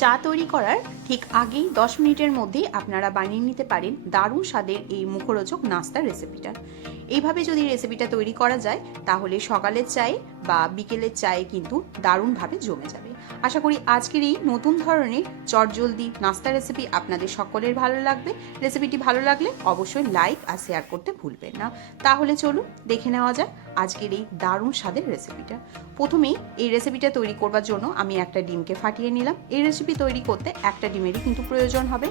চা তৈরি করার ঠিক আগেই দশ মিনিটের মধ্যেই আপনারা বানিয়ে নিতে পারেন দারুণ স্বাদের এই মুখরোচক নাস্তার রেসিপিটা। এইভাবে যদি রেসিপিটা তৈরি করা যায়, তাহলে সকালের চায়ে বা বিকেলের চায়ে কিন্তু দারুণভাবে জমে যাবে। আশা করি আজকের এই নতুন ধরনের চটজলদি নাস্তা রেসিপি আপনাদের সকলের ভালো লাগবে। রেসিপিটি ভালো লাগলে অবশ্যই লাইক আর শেয়ার করতে ভুলবেন না। তাহলে চলুন দেখে নেওয়া যাক আজকের এই দারুণ স্বাদের রেসিপিটা প্রথমেই এই রেসিপিটা তৈরি করবার জন্য আমি একটা ডিমকে ফাটিয়ে নিলাম। এই রেসিপি তৈরি করতে একটা ডিমেরই কিন্তু প্রয়োজন হবে।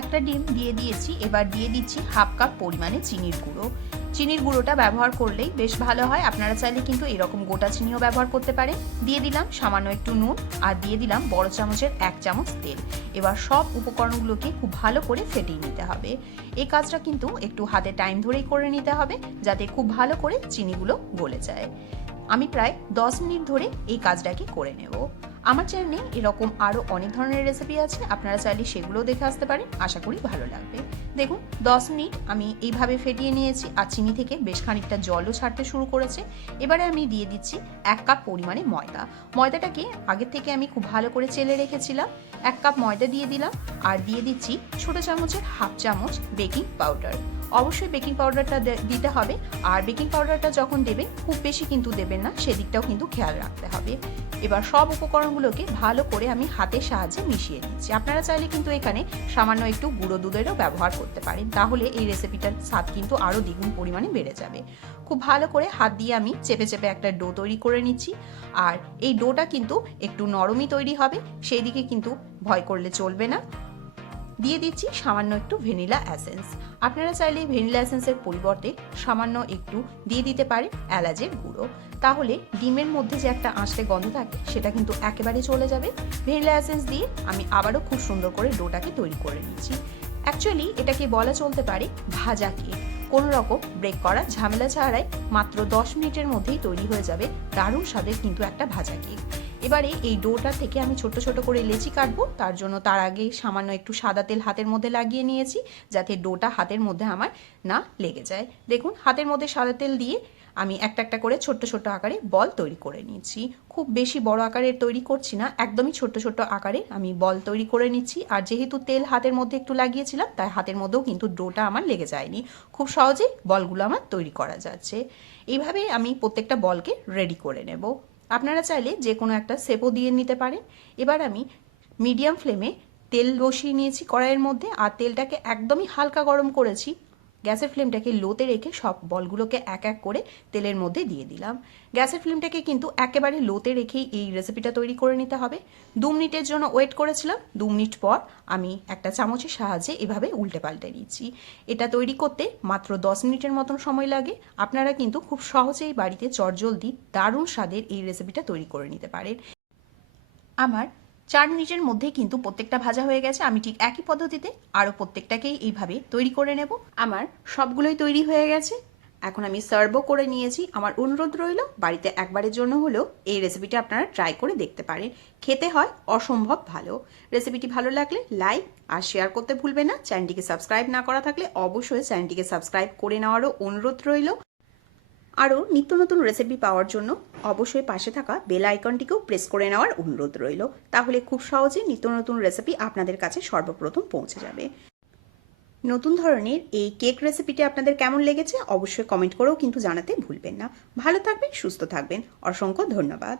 একটা ডিম দিয়ে দিয়েছি, এবার দিয়ে দিচ্ছি হাফ কাপ পরিমাণে চিনির গুঁড়ো। চিনির গুঁড়োটা ব্যবহার করলেই বেশ ভালো হয়। আপনারা চাইলে কিন্তু এরকম গোটা চিনিও ব্যবহার করতে পারেন দিয়ে দিলাম সামান্য একটু নুন আর দিয়ে দিলাম বড় চামচের এক চামচ তেল। এবার সব উপকরণগুলোকে খুব ভালো করে ফেটিয়ে নিতে হবে। এই কাজটা কিন্তু একটু হাতে টাইম ধরেই করে নিতে হবে যাতে খুব ভালো করে চিনিগুলো গলে যায়। আমি প্রায় দশ মিনিট ধরে এই কাজটাকে করে নেব। আমার চ্যানেলে এরকম আরও অনেক ধরনের রেসিপি আছে, আপনারা চাইলে সেগুলোও দেখে আসতে পারেন, আশা করি ভালো লাগবে। দেখুন, দশ মিনিট আমি এইভাবে ফেটিয়ে নিয়েছি আর চিনি থেকে বেশ খানিকটা জলও ছাড়তে শুরু করেছে। এবারে আমি দিয়ে দিচ্ছি এক কাপ পরিমাণে ময়দা। ময়দাটাকে আগের থেকে আমি খুব ভালো করে চেলে রেখেছিলাম, এক কাপ ময়দা দিয়ে দিলাম আর দিয়ে দিচ্ছি ছোটো চামচের হাফ চামচ বেকিং পাউডার। অবশ্যই বেকিং পাউডারটা দিতে হবে। আর বেকিং পাউডারটা যখন দেবেন, খুব বেশি কিন্তু দেবেন না, সেদিকটাও কিন্তু খেয়াল রাখতে হবে। এবার সব উপকরণগুলোকে ভালো করে আমি হাতের সাহায্যে মিশিয়ে দিচ্ছি আপনারা চাইলে কিন্তু এখানে সামান্য একটু গুঁড়ো দুধেরও ব্যবহার করতে পারেন। তাহলে এই রেসিপিটার স্বাদ কিন্তু আরও দ্বিগুণ পরিমাণে বেড়ে যাবে। খুব ভালো করে হাত দিয়ে আমি চেপে চেপে একটা ডো তৈরি করে নিচ্ছি। আর এই ডোটা কিন্তু একটু নরমই তৈরি হবে, সেই দিকে কিন্তু ভয় করলে চলবে না। দিয়ে দিচ্ছি সামান্য একটু ভ্যানিলা অ্যাসেন্স আপনারা চাইলে ভ্যানিলা অ্যাসেন্সের পরিবর্তে সামান্য একটু দিয়ে দিতে পারেন এলাচের গুঁড়ো। তাহলে ডিমের মধ্যে যে একটা আঁচড়ে গন্ধ থাকে, সেটা কিন্তু একেবারে চলে যাবে। ভ্যানিলা অ্যাসেন্স দিয়ে আমি আবারও খুব সুন্দর করে ডোটাকে তৈরি করে নিচ্ছি। অ্যাকচুয়ালি এটাকে বলা চলতে পারে ভাজা কেক। কোনো রকম ব্রেক করা ঝামেলা ছাড়াই মাত্র দশ মিনিটের মধ্যেই তৈরি হয়ে যাবে দারুণ স্বাদের কিন্তু একটা ভাজা কেক। এবারে এই ডোটা থেকে আমি ছোট ছোট করে লেচি কাটবো। তার জন্য তার আগে সামান্য একটু সাদা তেল হাতের মধ্যে লাগিয়ে নিয়েছি, যাতে ডোটা হাতের মধ্যে আমার না লেগে যায়। দেখুন, হাতের মধ্যে সাদা তেল দিয়ে আমি একটা একটা করে ছোট্ট ছোট্ট আকারে বল তৈরি করে নিচ্ছি। খুব বেশি বড় আকারের তৈরি করছি না, একদমই ছোট্ট ছোট্ট আকারে আমি বল তৈরি করে নিচ্ছি। আর যেহেতু তেল হাতের মধ্যে একটু লাগিয়েছিলাম, তাই হাতের মধ্যেও কিন্তু ডোটা আমার লেগে যায়নি। খুব সহজেই বলগুলো আমার তৈরি করা যাচ্ছে। এইভাবে আমি প্রত্যেকটা বলকে রেডি করে নেব। আপনারা চাইলে যে কোনো একটা সেপো দিয়ে নিতে পারেন। এবার আমি মিডিয়াম ফ্লেমে তেল বসিয়ে নিয়েছি কড়াইয়ের মধ্যে, আর তেলটাকে একদমই হালকা গরম করেছি। গ্যাসের ফ্লেমটাকে লোতে রেখে সব বলগুলোকে এক এক করে তেলের মধ্যে দিয়ে দিলাম। গ্যাসের ফ্লেমটাকে কিন্তু একেবারে লোতে রেখেই এই রেসিপিটা তৈরি করে নিতে হবে। দু মিনিটের জন্য ওয়েট করেছিলাম। দু মিনিট পর আমি একটা চামচের সাহায্যে এভাবে উল্টে পাল্টে নিচ্ছি। এটা তৈরি করতে মাত্র দশ মিনিটের মতন সময় লাগে। আপনারা কিন্তু খুব সহজেই বাড়িতে চটজলদি দারুণ স্বাদের এই রেসিপিটা তৈরি করে নিতে পারেন। আমার চার মিনিটের মধ্যে কিন্তু প্রত্যেকটা ভাজা হয়ে গেছে। আমি ঠিক একই পদ্ধতিতে আরও প্রত্যেকটাকেই এইভাবে তৈরি করে নেব। আমার সবগুলোই তৈরি হয়ে গেছে। এখন আমি সার্ভও করে নিয়েছি। আমার অনুরোধ রইল, বাড়িতে একবারের জন্য হলেও এই রেসিপিটা আপনারা ট্রাই করে দেখতে পারেন। খেতে হয় অসম্ভব ভালো। রেসিপিটি ভালো লাগলে লাইক আর শেয়ার করতে ভুলবেন না। চ্যানেলটিকে সাবস্ক্রাইব না করা থাকলে অবশ্যই চ্যানেলটিকে সাবস্ক্রাইব করে নেওয়ারও অনুরোধ রইল। আরও নিত্য নতুন রেসিপি পাওয়ার জন্য অবশ্যই পাশে থাকা বেল আইকনটিকেও প্রেস করে নেওয়ার অনুরোধ রইল। তাহলে খুব সহজে নিত্য নতুন রেসিপি আপনাদের কাছে সর্বপ্রথম পৌঁছে যাবে। নতুন ধরনের এই কেক রেসিপিটি আপনাদের কেমন লেগেছে অবশ্যই কমেন্ট করেও কিন্তু জানাতে ভুলবেন না। ভালো থাকবেন, সুস্থ থাকবেন। অসংখ্য ধন্যবাদ।